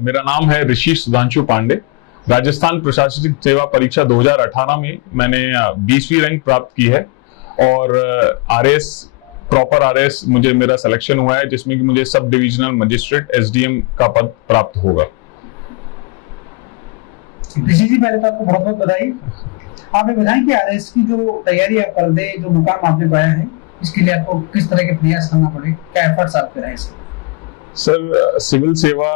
मेरा नाम है ऋषि सुधांशु पांडे। राजस्थान प्रशासनिक सेवा परीक्षा 2018 में मैंने 20वीं रैंक प्राप्त की है और आरएस प्रॉपर आरएस मुझे मेरा सिलेक्शन हुआ है, जिसमें कि मुझे सब डिविजनल मजिस्ट्रेट एसडीएम का पद प्राप्त होगा। ऋषि जी, पहले तो आपको बहुत बहुत बधाई। आप ये बताएं कि आरएस की जो तैयारी आप कर दे, जो मुकाम आपने पाया है, इसके लिए आपको किस तरह के प्रयास करना पड़े, क्या एफर्ट्स आपके रहे इसके? सर, सिविल सेवा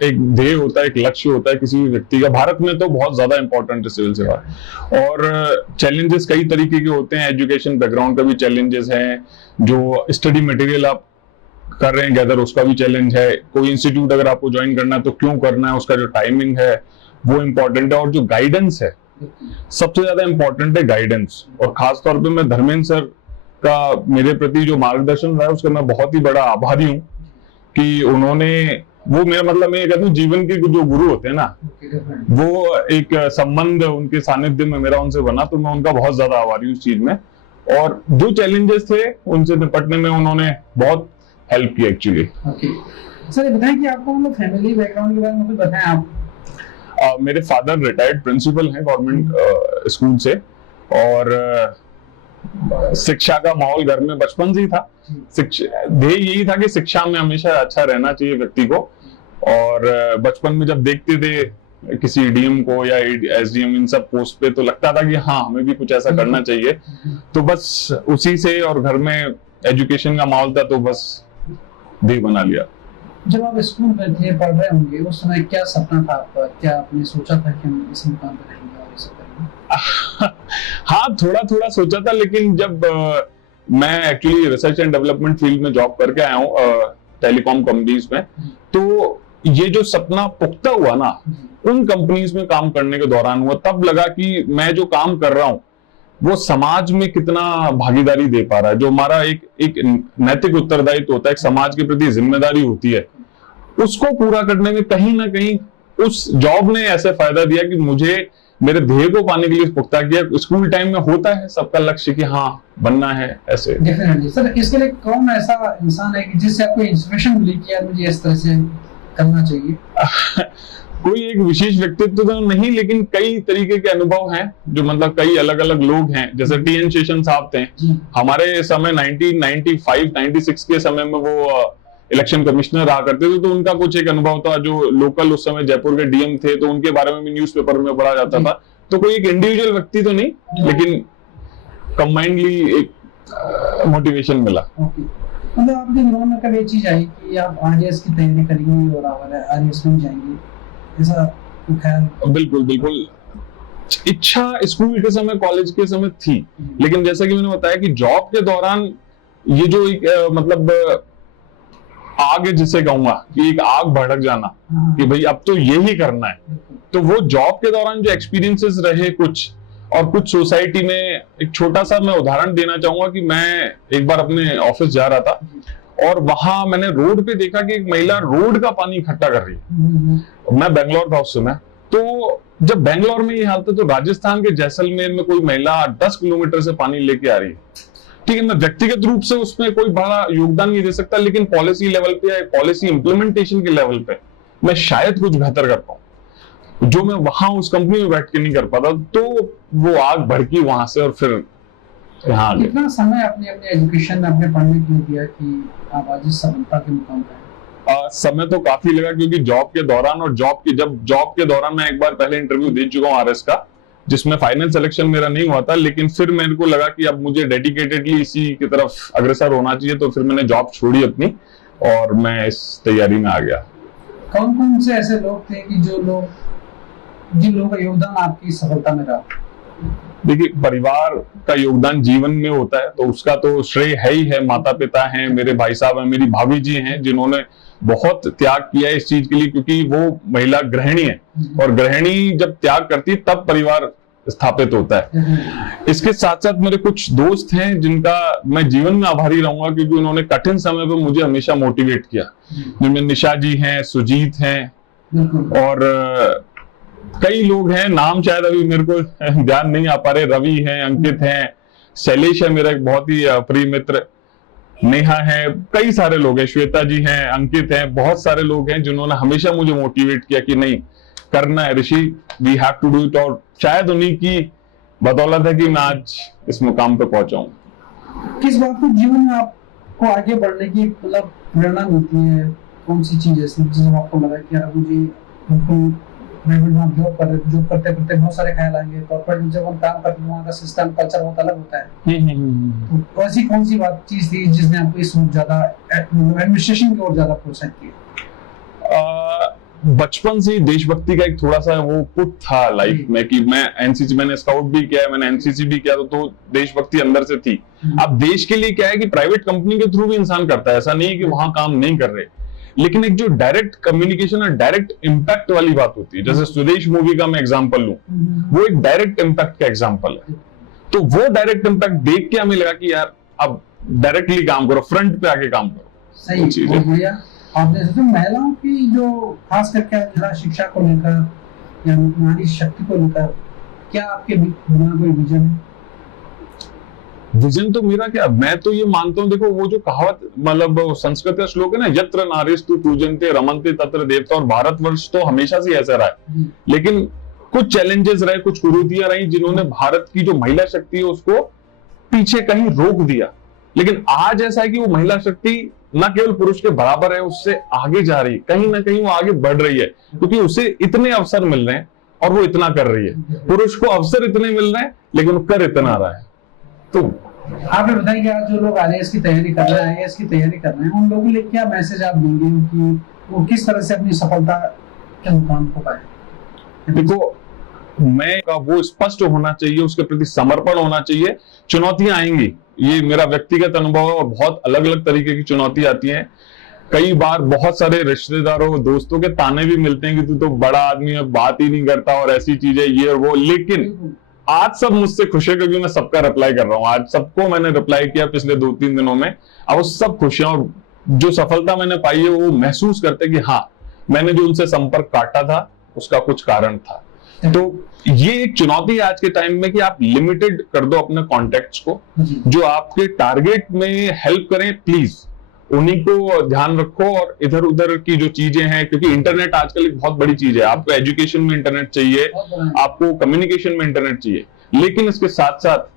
एक ध्येय होता है, एक लक्ष्य होता है किसी भी व्यक्ति का। भारत में तो बहुत ज्यादा इंपॉर्टेंट है सिविल सेवा, और चैलेंजेस कई तरीके के होते हैं। एजुकेशन बैकग्राउंड का भी चैलेंजेस है, जो स्टडी मटेरियल आप कर रहे हैं गैदर, उसका भी चैलेंज है। कोई इंस्टीट्यूट अगर आपको ज्वाइन करना है तो क्यों करना है, उसका जो टाइमिंग है वो इम्पोर्टेंट है, और जो गाइडेंस है सबसे ज्यादा इम्पोर्टेंट है गाइडेंस। और खासतौर पे मैं धर्मेंद्र सर का मेरे प्रति जो मार्गदर्शन रहा है उसका मैं बहुत ही बड़ा आभारी हूँ कि उन्होंने वो मेरा मतलब मैं कहता हूँ जीवन के जो गुरु होते हैं ना, वो एक संबंध उनके सानिध्य में मेरा उनसे बना, तो मैं उनका बहुत ज्यादा आभारी हूँ इस चीज में। और जो चैलेंजेस थे उनसे निपटने में उन्होंने बहुत हेल्प की एक्चुअली। सर, ये बताएं कि आपको मतलब फैमिली बैकग्राउंड के बारे में कुछ बताएं आप। मेरे फादर रिटायर्ड प्रिंसिपल हैं गवर्नमेंट स्कूल से, और शिक्षा का माहौल घर में बचपन से ही था। ध्येय यही था कि शिक्षा में हमेशा अच्छा रहना चाहिए व्यक्ति को, और बचपन में जब देखते थे किसी डीएम को या एसडीएम इन सब पोस्ट पे, तो लगता था कि हाँ हमें भी कुछ ऐसा करना चाहिए। तो बस उसी से, और घर में एजुकेशन का माहौल था, तो बस ध्येय बना लिया। जब आप स्कूल में थे, पढ़ रहे होंगे, उस समय क्या सपना था आपका? क्या आपने सोचा था कि हम इस मुकाम पे रहेंगे और ये सब करेंगे? हाँ, थोड़ा थोड़ा सोचा था, लेकिन जब मैं actually research and development field में जॉब करके आया हूँ टेलीकॉम कंपनीज में, तो ये जो सपना पुख्ता हुआ ना उन कंपनीज में काम करने के दौरान हुआ। तब लगा कि मैं जो काम कर रहा हूँ वो समाज में कितना भागीदारी दे पा रहा है। जो हमारा एक नैतिक उत्तरदायित्व होता है, एक समाज के प्रति जिम्मेदारी होती है, उसको पूरा करने में कहीं ना कहीं उस जॉब ने ऐसे फायदा दिया कि मुझे मेरे ध्येय को पाने के लिए पुख्ता किया। स्कूल टाइम में होता है सबका लक्ष्य कि हाँ बनना है ऐसे। डेफिनेटली सर, इसके लिए कौन ऐसा इंसान है कि जिससे आपको इंस्पिरेशन मिली कि यार मुझे इस तरह से करना चाहिए? कोई एक विशेष व्यक्तित्व तो नहीं, लेकिन कई तरीके के अनुभव हैं, जो मतलब कई अलग अलग लोग हैं। जैसे टीएन शेषन साहब थे, हमारे समय 1995-96 के समय में वो इलेक्शन कमिश्नर रहा करते थे, तो उनका कुछ एक अनुभव था। जो लोकल उस समय जयपुर के डीएम थे, तो उनके बारे में भी न्यूज़पेपर में पढ़ा जाता था। तो कोई एक इंडिविजुअल व्यक्ति तो नहीं, लेकिन कंबाइंडली एक मोटिवेशन मिला। मतलब आपके दिमाग में कभी ये चीज आई कि आप आरएएस की तैयारी करेंगे और आप आरएएस में जाएंगे, ऐसा ख्याल? बिल्कुल बिल्कुल, इच्छा स्कूल के समय, कॉलेज के समय थी, लेकिन जैसा कि मैंने बताया कि जॉब के दौरान ये जो एक मतलब आग जिसे कहूंगा कि एक आग भड़क जाना कि भाई अब तो यही करना है, तो वो जॉब के दौरान जो एक्सपीरियंसेस रहे कुछ, और कुछ सोसाइटी में एक छोटा सा मैं उदाहरण देना चाहूंगा कि मैं एक बार अपने ऑफिस जा रहा था और वहां मैंने रोड पे देखा कि एक महिला रोड का पानी इकट्ठा कर रही है। मैं बेंगलोर था उस समय, तो जब बेंगलोर में ये हालत है, तो राजस्थान के जैसलमेर में कोई महिला 10 किलोमीटर से पानी लेके आ रही है। ठीक है, मैं व्यक्तिगत रूप से उसमें कोई बड़ा योगदान नहीं दे सकता, लेकिन पॉलिसी लेवल पे या पॉलिसी इंप्लीमेंटेशन के लेवल पे मैं शायद कुछ बेहतर कर पाऊं, जो मैं वहां उस कंपनी में बैठ के नहीं कर पाता। तो वो आग भड़की वहां से, और फिर यहाँ कितना समय आपने अपने एजुकेशन में अपने पढ़ने के लिए दिया कि आप आज इस सफलता के मुकाम पे? समय तो काफी लगा, क्योंकि जॉब के दौरान, और जॉब के दौरान मैं एक बार पहले इंटरव्यू दे चुका हूँ आरएस का, जिसमें फाइनल सिलेक्शन मेरा नहीं हुआ था। लेकिन फिर मेरे को लगा कि अब मुझे डेडिकेटेडली इसी की तरफ अग्रसर होना चाहिए, तो फिर मैंने जॉब छोड़ी अपनी और मैं इस तैयारी में आ गया। कौन कौन से ऐसे लोग थे कि जिन लोगों का योगदान आपकी सफलता में रहा? देखिए, परिवार का योगदान जीवन में होता है, तो उसका तो श्रेय है ही है। माता पिता हैं, मेरे भाई साहब हैं, मेरी भाभी जी हैं, जिन्होंने बहुत त्याग किया है इस चीज के लिए, क्योंकि वो महिला गृहिणी है, और गृहिणी जब त्याग करती है तब परिवार स्थापित होता है। इसके साथ साथ मेरे कुछ दोस्त हैं जिनका मैं जीवन में आभारी रहूंगा, क्योंकि उन्होंने कठिन समय पर मुझे हमेशा मोटिवेट किया, जिनमें निशा जी हैं, सुजीत हैं, और कई लोग हैं, नाम शायद अभी मेरे को ध्यान नहीं आ पा रहे। रवि हैं, अंकित हैं, शैलेश है मेरा एक बहुत ही प्रिय मित्र, नेहा है, कई सारे लोग हैं, श्वेता जी हैं, अंकित हैं, बहुत सारे लोग हैं जिन्होंने हमेशा मुझे मोटिवेट किया कि नहीं करना है Rishi, we have to do it. और शायद उन्हीं की बदौलत है कि मैं आज इस मुकाम पे पहुंचा हूं। किस बात को जीवन में आपको आगे बढ़ने की मतलब प्रेरणा मिलती है? कौन सी चीज है जिसमें आपको लगा कि यार मुझे बिल्कुल जॉब करते करते बहुत सारे ख्याल आएंगे, कॉर्पोरेट में जब हम काम करते हैं वहाँ का सिस्टम कल्चर बहुत अलग होता है, तो ऐसी कौन सी बात चीज थी जिसने आपको इस ओर ज्यादा एडमिनिस्ट्रेशन की ओर ज्यादा प्रोत्साहित किया? बचपन से ही देशभक्ति का एक थोड़ा सा वो पुट था लाइफ में कि मैं एनसीसी, मैंने स्काउट भी किया है, मैंने एनसीसी भी किया, तो देशभक्ति अंदर से थी। अब देश के लिए क्या है कि प्राइवेट कंपनी के थ्रू भी इंसान करता है, ऐसा नहीं है कि वहां काम नहीं कर रहे, लेकिन एक जो डायरेक्ट कम्युनिकेशन और डायरेक्ट इम्पैक्ट वाली बात होती है, जैसे स्वदेश मूवी का मैं एग्जांपल लूं, वो एक डायरेक्ट इम्पैक्ट का एग्जांपल है। तो वो डायरेक्ट इम्पैक्ट देख के हमें लगा कि यार अब डायरेक्टली काम करो, फ्रंट पे आके काम करो। सही चीज है। आपने सोचा महिलाओं की जो खास करके जिला शिक्षा को लेकर या नारी शक्ति को लेकर क्या आपके दिमाग में विजन है? विजन तो मेरा क्या, मैं तो ये मानता हूँ, देखो वो जो कहावत मतलब संस्कृत का श्लोक है ना, यत्र नारीस्तु पूजन्ते रमन्ते तत्र देवता, और भारतवर्ष तो हमेशा से ऐसा रहा है, लेकिन कुछ चैलेंजेस रहे, कुछ कुरीतियां रही जिन्होंने भारत की जो महिला शक्ति है उसको पीछे कहीं रोक दिया। लेकिन आज ऐसा है कि वो महिला शक्ति न केवल पुरुष के बराबर है, उससे आगे जा रही है, कहीं ना कहीं वो आगे बढ़ रही है, क्योंकि उसे इतने अवसर मिल रहे हैं और वो इतना कर रही है। पुरुष को अवसर इतने मिल रहे हैं लेकिन वो कर इतना रहा है। तो आपने बताया कि आज जो लोग आईएएस की तैयारी कर रहे हैं, आईएएस की तैयारी कर रहे हैं, उन लोगों के लिए क्या मैसेज आप देंगे कि वो किस तरह से अपनी सफलता के मुकाम को पाए? देखो, मैं का वो स्पष्ट होना चाहिए, उसके प्रति समर्पण होना चाहिए। चुनौतियां आएंगी, ये मेरा व्यक्तिगत अनुभव है, और बहुत अलग अलग तरीके की चुनौती आती हैं। कई बार बहुत सारे रिश्तेदारों दोस्तों के ताने भी मिलते हैं कि तू तो बड़ा आदमी है, बात ही नहीं करता और ऐसी चीजें ये और वो, लेकिन आज सब मुझसे खुश है क्योंकि मैं सबका रिप्लाई कर रहा हूँ। आज सबको मैंने रिप्लाई किया पिछले 2-3 दिनों में, अब वो सब खुश हैं, और जो सफलता मैंने पाई है वो महसूस करते कि हाँ, मैंने जो उनसे संपर्क काटा था उसका कुछ कारण था। तो ये एक चुनौती है आज के टाइम में कि आप लिमिटेड कर दो अपने कॉन्टेक्ट्स को, जो आपके टारगेट में हेल्प करें, प्लीज उन्हीं को ध्यान रखो। और इधर उधर की जो चीजें हैं, क्योंकि इंटरनेट आजकल एक बहुत बड़ी चीज है, आपको एजुकेशन में इंटरनेट चाहिए, आपको कम्युनिकेशन में इंटरनेट चाहिए, लेकिन इसके साथ साथ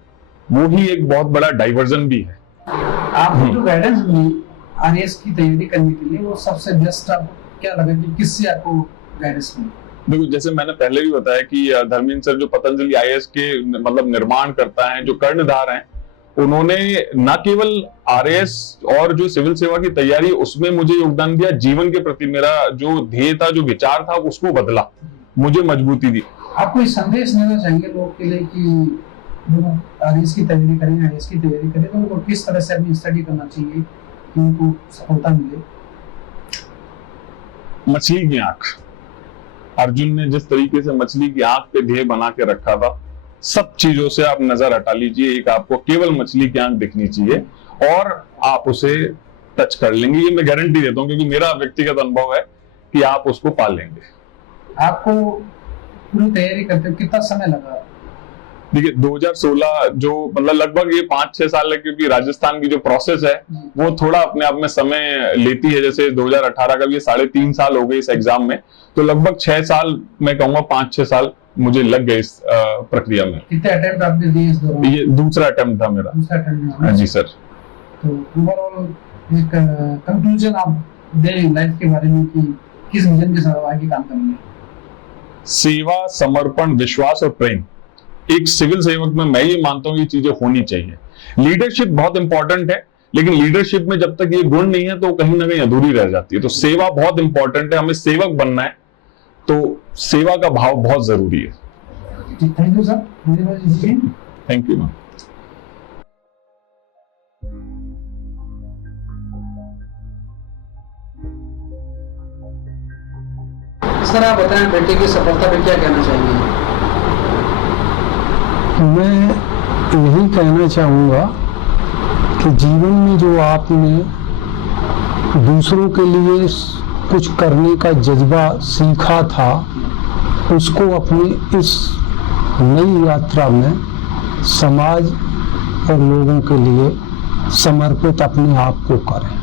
वो ही एक बहुत बड़ा डाइवर्जन भी है। आपको जो गाइडेंस मिली आईएएस की तैयारी करने के लिए, वो सबसे बेस्ट आपको क्या लगा कि किससे आपको गाइडेंस मिली? देखो, जैसे मैंने पहले भी बताया कि धर्मेंद्र सर जो पतंजलि आईएएस के मतलब निर्माण करता है, जो कर्णधार हैं, उन्होंने न केवल आरएएस और जो सिविल सेवा की तैयारी उसमें मुझे योगदान दिया, जीवन के प्रति मेरा जो ध्येय था, जो विचार था, उसको बदला, मुझे मजबूती दी। आप कोई संदेश देना चाहेंगे लोगों के लिए कि लोग आईएएस की तैयारी करें, आईएएस की तैयारी करें, तो उनको किस तरह से अपनी स्टडी करना चाहिए कि उनको सफलता मिले? मछली की आंख, अर्जुन ने जिस तरीके से मछली की आंख पे ध्येय बना के रखा था, सब चीजों से आप नजर हटा लीजिए, एक आपको केवल मछली की आंख दिखनी चाहिए और आप उसे टच कर लेंगे। ये मैं गारंटी देता हूँ, क्योंकि मेरा व्यक्तिगत अनुभव है कि आप उसको पा लेंगे। आपको पूरी तैयारी करते कितना समय लगा? देखिए, 2016 जो मतलब लगभग ये 5-6 साल है, क्योंकि राजस्थान की जो प्रोसेस है वो थोड़ा अपने आप में समय लेती है। जैसे 2018 का भी ये 3.5 साल हो गए इस एग्जाम में, तो लगभग 6 साल, मैं कहूंगा 5-6 साल मुझे लग गए इस प्रक्रिया में। कितने अटेम्प्ट आपने दिए इस दौरान? ये दूसरा अटेम्प्ट था मेरा। दूसरा अटेम्प्ट? जी सर। तो ओवरऑल एक कंक्लूजन आप दें लाइफ के बारे में कि किस विजन के साथ आगे काम करेंगे? सेवा, समर्पण, विश्वास और प्रेम। एक सिविल सेवक में मैं ये मानता हूँ ये चीजें होनी चाहिए। लीडरशिप बहुत इंपॉर्टेंट है, लेकिन लीडरशिप में जब तक ये गुण नहीं है तो कहीं ना कहीं अधूरी रह जाती है। तो सेवा बहुत इंपॉर्टेंट है, हमें सेवक बनना है, तो सेवा का भाव बहुत जरूरी है। Thank you sir. Thank you ma'am. Sir, आप बताएं बेटे की सफलता पे क्या कहना चाहेंगे? मैं यही कहना चाहूँगा कि जीवन में जो आपने दूसरों के लिए कुछ करने का जज्बा सीखा था, उसको अपनी इस नई यात्रा में समाज और लोगों के लिए समर्पित अपने आप को करें।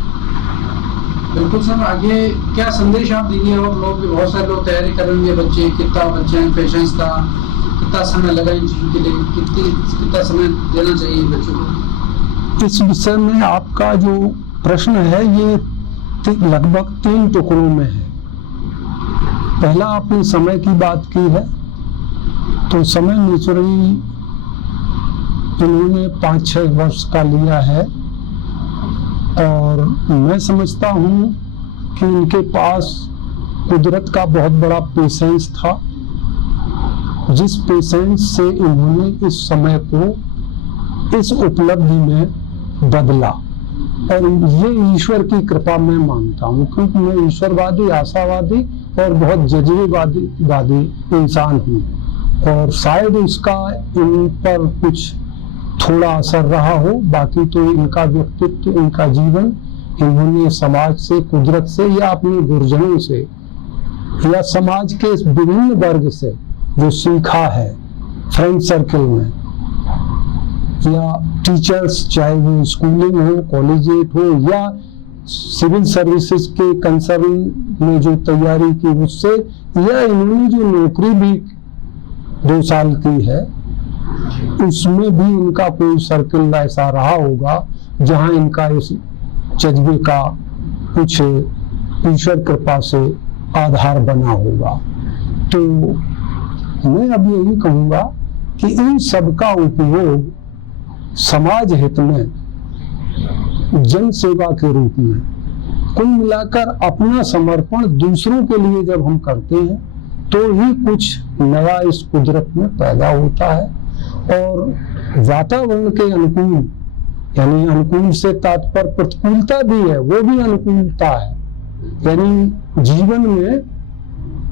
बिल्कुल सर, आगे क्या संदेश आप दीजिए? और लोग, बहुत सारे लोग तैयारी करेंगे, बच्चे, कितना बच्चे हैं, पेशेंस का कितना समय लगा इन चीजों के लिए, कितना समय देना चाहिए बच्चों को? इस विषय में आपका जो प्रश्न है ये लगभग 3 टुकड़ों में है। पहला आपने समय की बात की है, तो समय नेचुरली इन्होंने 5-6 वर्ष का लिया है, और मैं समझता हूँ कि इनके पास कुदरत का बहुत बड़ा पेशेंस था, जिस पेशेंस से इन्होंने इस समय को इस उपलब्धि में बदला। और ये ईश्वर की कृपा मैं मानता हूँ, क्योंकि मैं ईश्वरवादी, आशावादी और बहुत जज्बेवादी इंसान हूँ, और शायद इसका इन पर कुछ थोड़ा असर रहा हो। बाकी तो इनका व्यक्तित्व, इनका जीवन, इन्होंने समाज से, कुदरत से, या अपने गुरुजनों से, या समाज के विभिन्न वर्ग से जो सीखा है, फ्रेंड सर्कल में, या टीचर्स, चाहे वो स्कूलिंग हो, कॉलेजिएट हो, या सिविल सर्विसेज के कंसर्न में जो तैयारी की उससे, या इन्होंने जो नौकरी भी 2 साल की है उसमें भी इनका कोई सर्कल ऐसा रहा होगा जहां इनका इस जज्बे का कुछ ईश्वर कृपा से आधार बना होगा। तो मैं अब यही कहूँगा कि इन सब का उपयोग समाज हित में, जन सेवा के रूप में, कुल मिलाकर अपना समर्पण दूसरों के लिए जब हम करते हैं तो ही कुछ नया इस कुदरत में पैदा होता है। और वातावरण के अनुकूल, यानी अनुकूल से तात्पर्य प्रतिकूलता भी है, वो भी अनुकूलता है। यानी जीवन में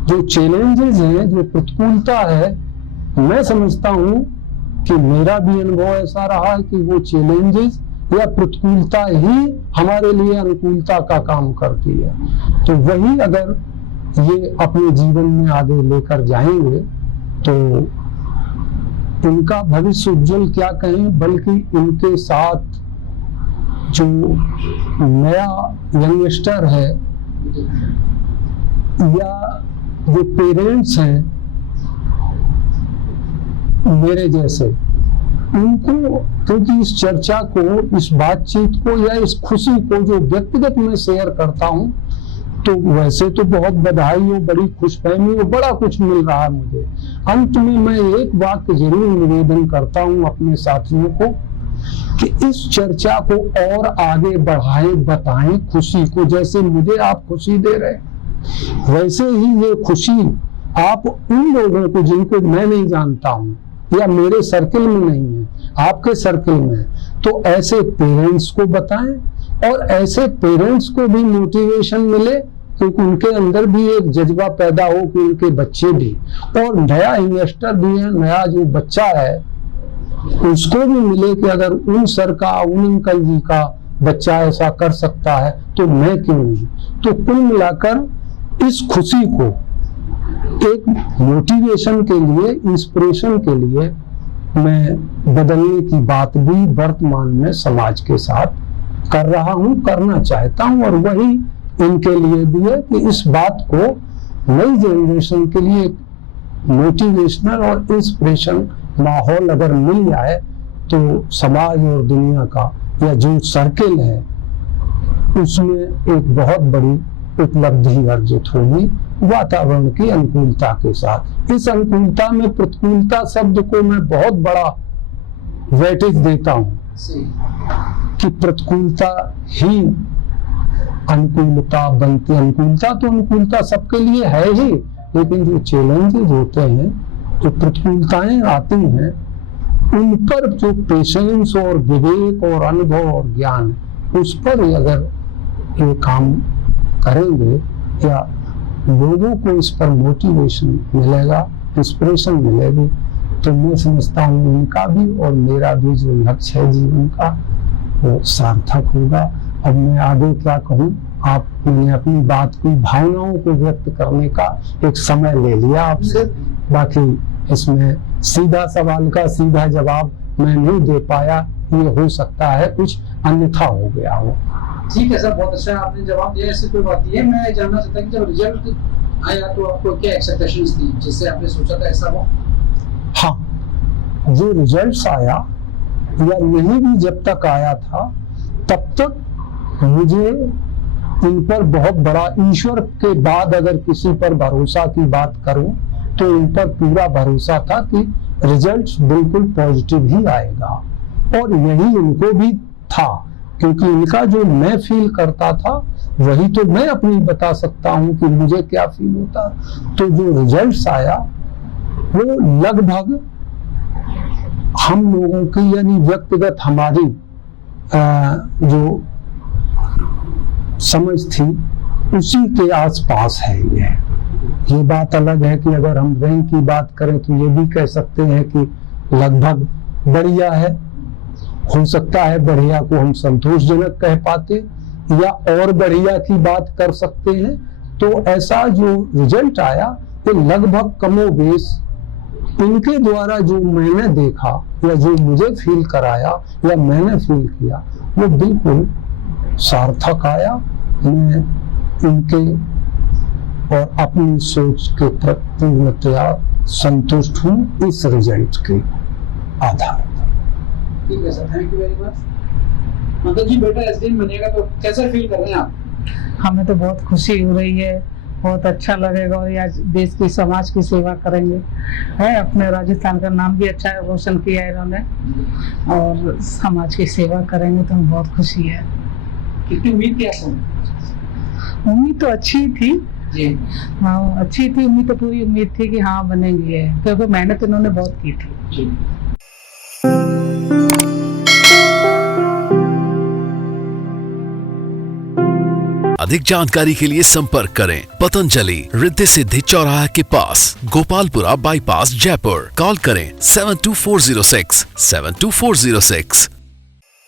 जो चैलेंजेस हैं, जो प्रतिकूलता है, मैं समझता हूँ कि मेरा भी अनुभव ऐसा रहा है कि वो चैलेंजेस या प्रतिकूलता ही हमारे लिए अनुकूलता का काम करती है। तो वही अगर ये अपने जीवन में आगे लेकर जाएंगे तो इनका भविष्य उज्जवल क्या कहें, बल्कि इनके साथ जो नया यंगस्टर है या जो पेरेंट्स हैं मेरे जैसे, उनको, क्योंकि इस चर्चा को, इस बातचीत को या इस खुशी को जो व्यक्तिगत मैं शेयर करता हूँ, तो वैसे तो बहुत बधाई हो, बड़ी खुशफहमी हो, बड़ा कुछ मिल रहा है मुझे। अंत में मैं एक वाक्य जरूर निवेदन करता हूँ अपने साथियों को कि इस चर्चा को और आगे बढ़ाएं, बताएं खुशी को। जैसे मुझे आप खुशी दे रहे हैं, वैसे ही ये खुशी आप उन लोगों को जिनको मैं नहीं जानता हूँ या मेरे सर्किल में नहीं है, आपके सर्किल में, तो ऐसे पेरेंट्स को बताएं और ऐसे पेरेंट्स को भी मोटिवेशन मिले, क्योंकि उनके अंदर भी एक जज्बा पैदा हो कि उनके बच्चे भी, और नया इन्वेस्टर भी है, नया जो बच्चा है उसको भी मिले कि अगर उन सर का, उन अंकल जी का बच्चा ऐसा कर सकता है तो मैं क्यों नहीं। तो कुल मिलाकर इस खुशी को एक मोटिवेशन के लिए, इंस्पिरेशन के लिए मैं बदलने की बात भी वर्तमान में समाज के साथ कर रहा हूँ, करना चाहता हूँ। और वही इनके लिए भी है कि इस बात को नई जनरेशन के लिए मोटिवेशनल और इंस्पिरेशन माहौल अगर मिल जाए तो समाज और दुनिया का या जो सर्किल है उसमें एक बहुत बड़ी उपलब्धि अर्जित होगी वातावरण की अनुकूलता के साथ। इस अनुकूलता में प्रतिकूलता शब्द को मैं बहुत बड़ा वेटेज देता हूँ कि प्रतिकूलता ही अनुकूलता बनती। अनुकूलता तो अनुकूलता सबके लिए है ही, लेकिन जो चैलेंजेस होते हैं, जो प्रतिकूलताएं आती हैं, उन पर जो पेशेंस और विवेक और अनुभव और ज्ञान, उस पर अगर ये काम करेंगे या लोगों को इस पर मोटिवेशन मिलेगा, इंस्पिरेशन मिलेगी, तो मैं समझता हूँ उनका भी और मेरा भी जो लक्ष्य है जीवन का वो सार्थक होगा। अब मैं आगे क्या कहूँ, आपने अपनी बात की भावनाओं को व्यक्त करने का एक समय ले लिया आपसे, बाकी इसमें सीधा सवाल का सीधा जवाब मैं नहीं दे पाया, ये हो सकता है कुछ अन्यथा हो गया हो। ठीक है सर, बहुत अच्छा आपने जवाब दिया, ऐसी कोई बात नहीं है। मैं जानना चाहता हूँ कि जब रिजल्ट आया तो आपको क्या एक्सपेक्टेशंस थी, जिससे आपने सोचा था ऐसा हो? हाँ, जो रिजल्ट्स आया या नहीं भी जब तक आया था तब तक मुझे इन पर बहुत बड़ा, ईश्वर के बाद अगर किसी पर भरोसा की बात करूं तो इन पर पूरा भरोसा था कि रिजल्ट्स बिल्कुल पॉजिटिव ही आएगा। और यही इनको भी था, क्योंकि इनका जो मैं फील करता था वही तो मैं अपनी बता सकता हूं कि मुझे क्या फील होता। तो जो रिजल्ट्स आया वो लगभग हम लोगों की, यानी व्यक्तिगत हमारी जो समझ थी उसी के आसपास है। ये बात अलग है कि अगर हम रैंक की बात करें तो ये भी कह सकते हैं कि लगभग बढ़िया है। हो सकता है बढ़िया को हम संतोषजनक कह पाते या और बढ़िया की बात कर सकते हैं। तो ऐसा जो रिजल्ट आया वो लगभग कमोबेश इनके द्वारा जो मैंने देखा या जो मुझे फील कराया या मैंने फील किया वो बिल्कुल सार्थक आया। मैं इनके और अपनी सोच के प्रति पूर्णतया संतुष्ट हूँ इस रिजल्ट के आधार पर। ठीक है sir, thank you very much. मतलब जी बेटा एसडीएम बनेगा तो कैसा फील कर रहे हैं आप? हमें तो बहुत खुशी हो रही है, बहुत अच्छा लगेगा और आज देश की समाज की सेवा करेंगे। है अपने राजस्थान का नाम भी अच्छा रोशन किया है इन्होंने और समाज की सेवा करेंगे तो हमें बहुत खुशी है। कितनी उम्मीद थी आपको? उम्मीद तो अच्छी थी जी हाँ, अच्छी थी उम्मीद, तो पूरी उम्मीद थी कि हाँ बनेंगे, क्योंकि मेहनत इन्होंने बहुत की थी। जी। अधिक जानकारी के लिए संपर्क करें पतंजलि, रिद्धि सिद्धि चौराहा के पास, गोपालपुरा बाईपास, जयपुर। कॉल करें 72406 72406।